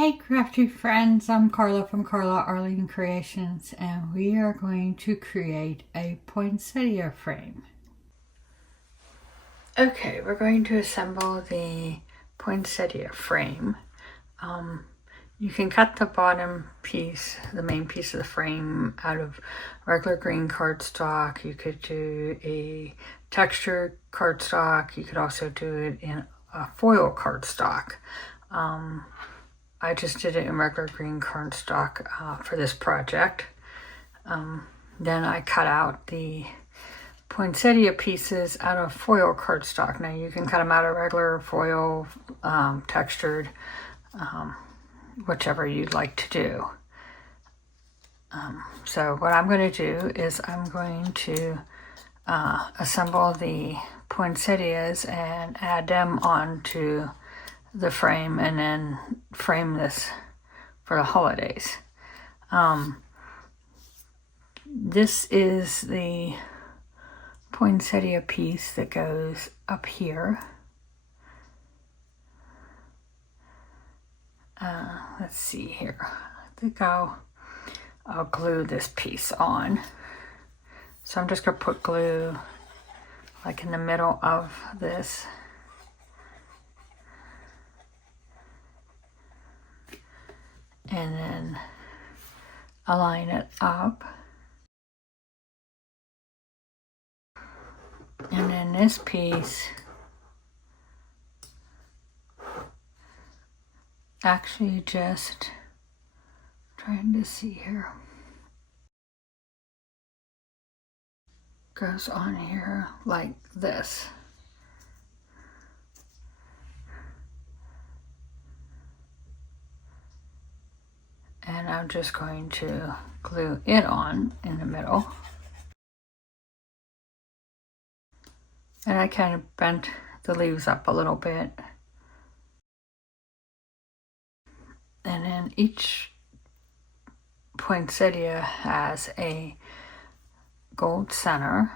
Hey crafty friends, I'm Carla from Carla Arlene Creations, and we are going to create a poinsettia frame. Okay, we're going to assemble the poinsettia frame. You can cut the bottom piece, the main piece of the frame, out of regular green cardstock. You could do a textured cardstock. You could also do it in a foil cardstock. I just did it in regular green cardstock for this project. Then I cut out the poinsettia pieces out of foil cardstock. Now you can cut them out of regular foil, textured, whichever you'd like to do. So what I'm going to do is I'm going to assemble the poinsettias and add them onto the frame, and then frame this for the holidays. This is the poinsettia piece that goes up here. Let's see here. I think I'll glue this piece on. So I'm just going to put glue like in the middle of this. And then align it up. And then this piece actually just trying to see here, goes on here like this. And I'm just going to glue it on in the middle. And I kind of bent the leaves up a little bit. And then each poinsettia has a gold center.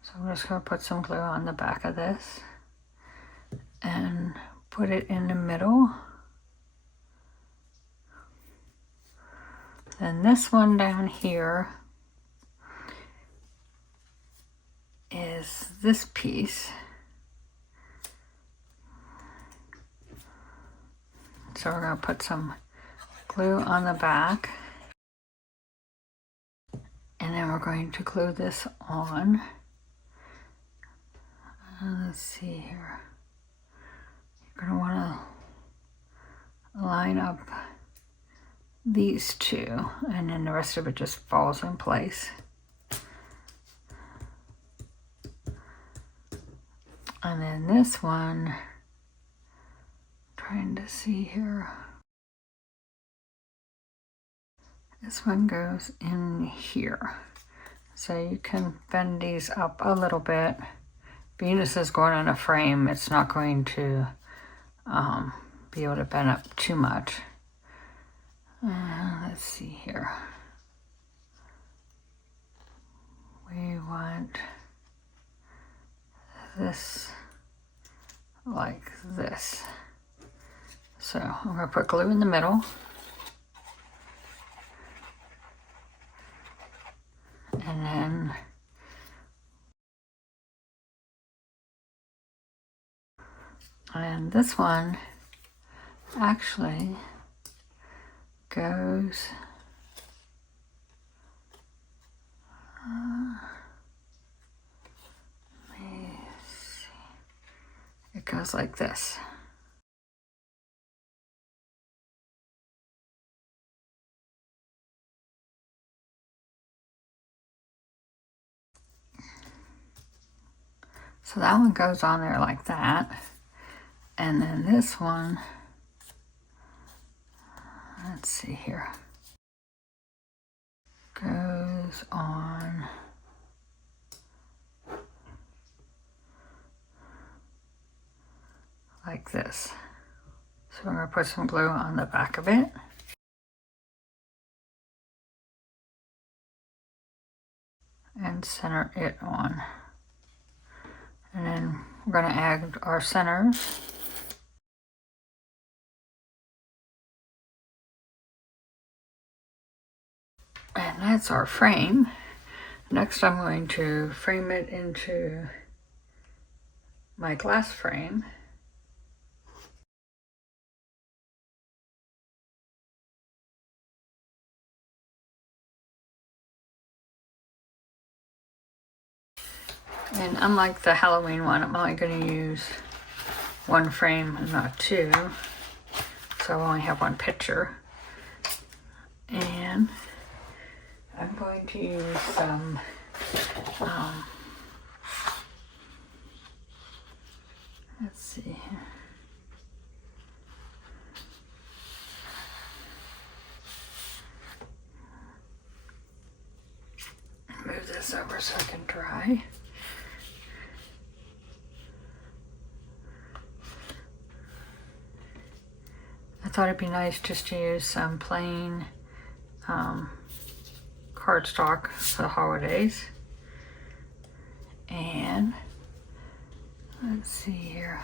So I'm just going to put some glue on the back of this and put it in the middle. And this one down here is this piece. So we're going to put some glue on the back. And then we're going to glue this on. Let's see here. You're going to want to line up these two, and then the rest of it just falls in place. And then this one, trying to see here, this one goes in here. So you can bend these up a little bit. Being this is going on a frame, it's not going to be able to bend up too much. Let's see here. We want this like this. So I'm going to put glue in the middle. And then this one actually goes let me see. It goes like this. So that one goes on there like that. And then this one, let's see here, goes on like this. So I'm going to put some glue on the back of it. And center it on. And then we're going to add our centers. And that's our frame. Next I'm going to frame it into my glass frame. And unlike the Halloween one, I'm only going to use one frame and not two. So I only have one picture. And I'm going to use some let's see here. Move this over so I can dry. I thought it'd be nice just to use some plain cardstock for the holidays. And let's see here.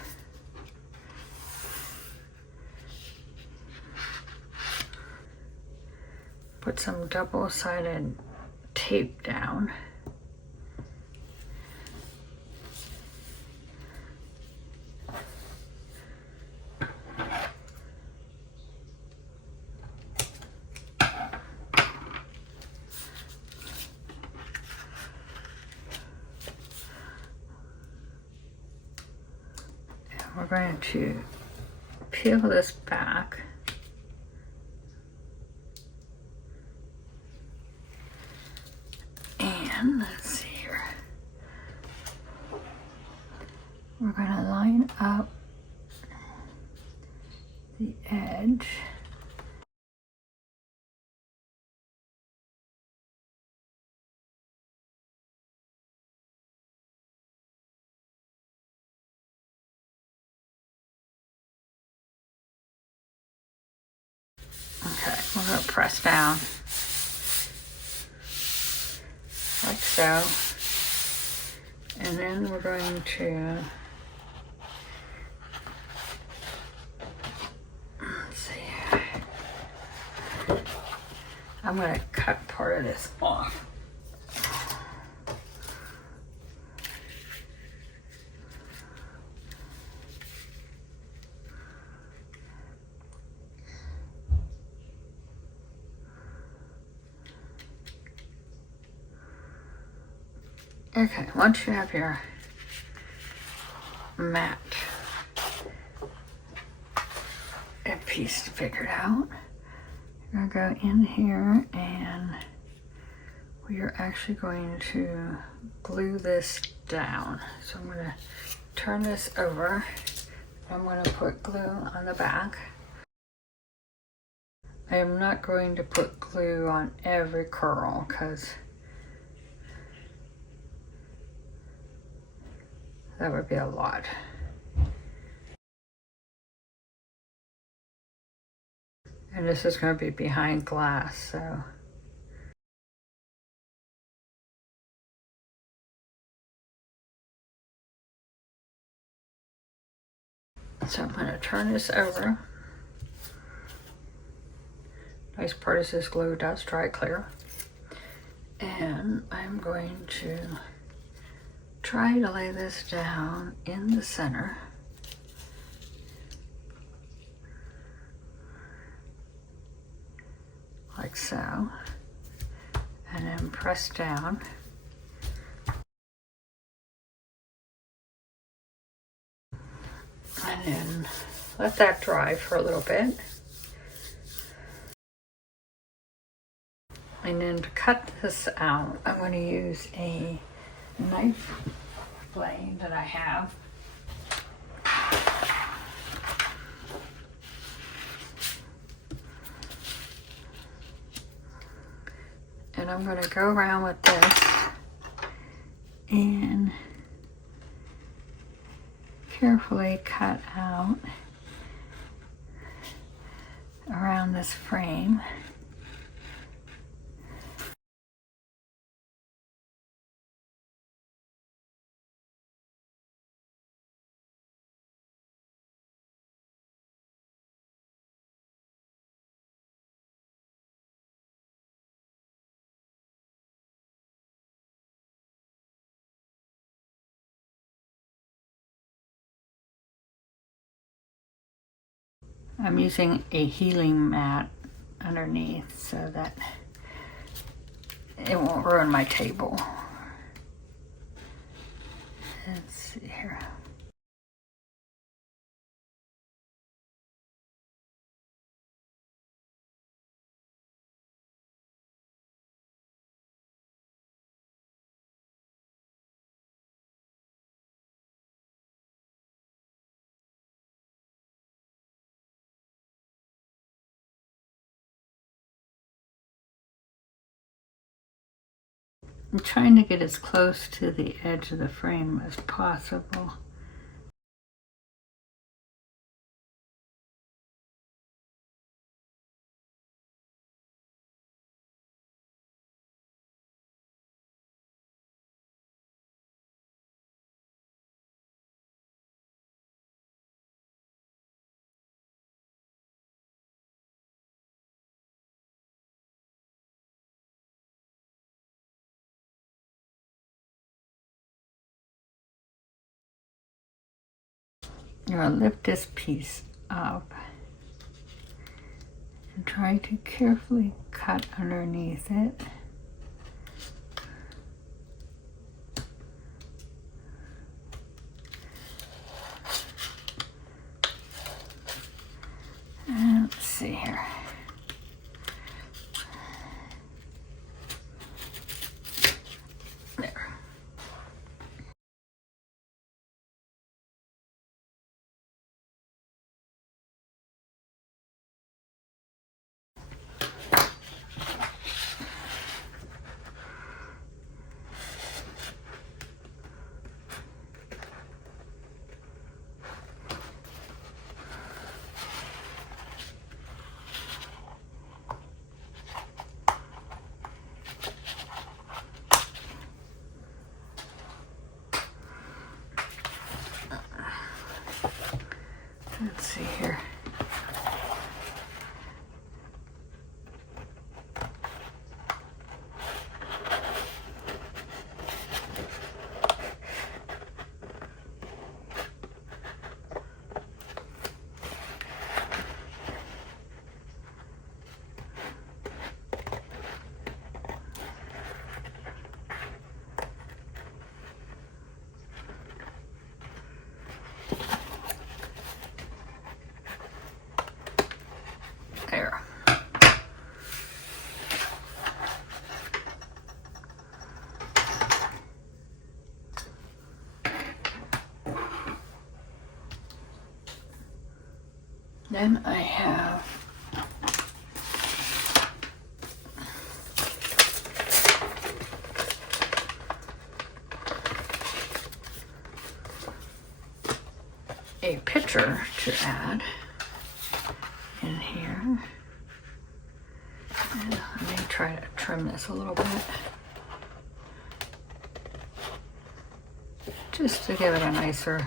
Put some double-sided tape down. We're going to peel this back. And let's see here. We're going to line up the edge. Okay, we're going to press down like so. And then we're going to, let's see, I'm going to cut part of this off. Okay, once you have your mat piece figured out, you're gonna go in here and we are actually going to glue this down. So I'm gonna turn this over. I'm gonna put glue on the back. I am not going to put glue on every curl because that would be a lot. And this is going to be behind glass, so. So I'm going to turn this over. Nice part is this glue does dry clear. And I'm going to try to lay this down in the center. Like so. And then press down. And then let that dry for a little bit. And then to cut this out, I'm going to use a knife blade that I have. And I'm going to go around with this and carefully cut out around this frame. I'm using a healing mat underneath so that it won't ruin my table. Let's see here. I'm trying to get as close to the edge of the frame as possible. You're going to lift this piece up and try to carefully cut underneath it. And let's see here. There. Let's see here. There. Then I have a picture to add in here. And let me try to trim this a little bit, just to give it a nicer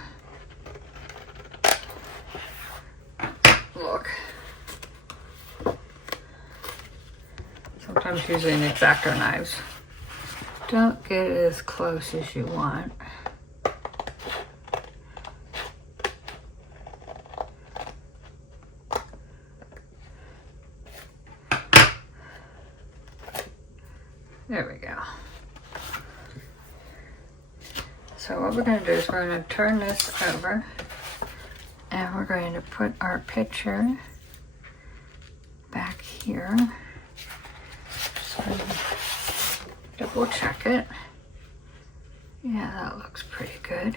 look. Sometimes using X-Acto knives don't get as close as you want. There we go. So what we're going to do is we're going to turn this over and we're going to put our picture back here. So double check it. Yeah, that looks pretty good.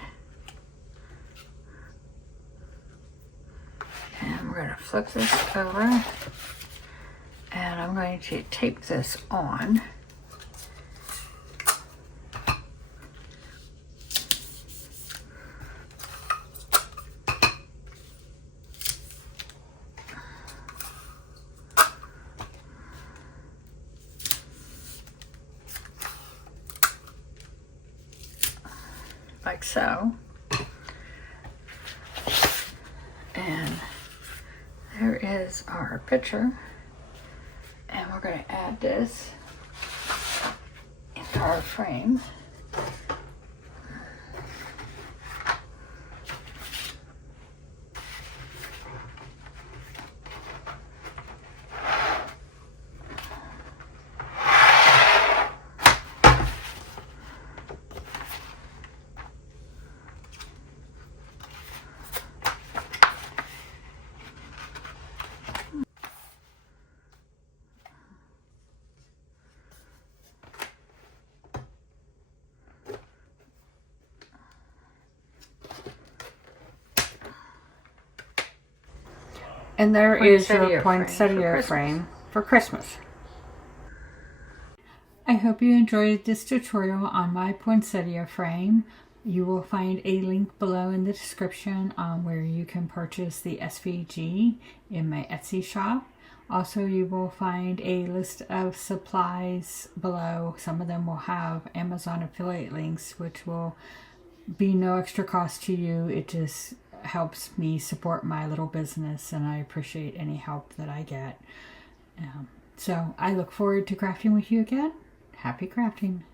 And we're going to flip this over and I'm going to tape this on. Like so. And there is our picture. And we're going to add this into our frame. And there is your poinsettia frame for Christmas. I hope you enjoyed this tutorial on my poinsettia frame. You will find a link below in the description where you can purchase the SVG in my Etsy shop. Also, you will find a list of supplies below. Some of them will have Amazon affiliate links, which will be no extra cost to you. It just helps me support my little business, and I appreciate any help that I get. So I look forward to crafting with you again. Happy crafting!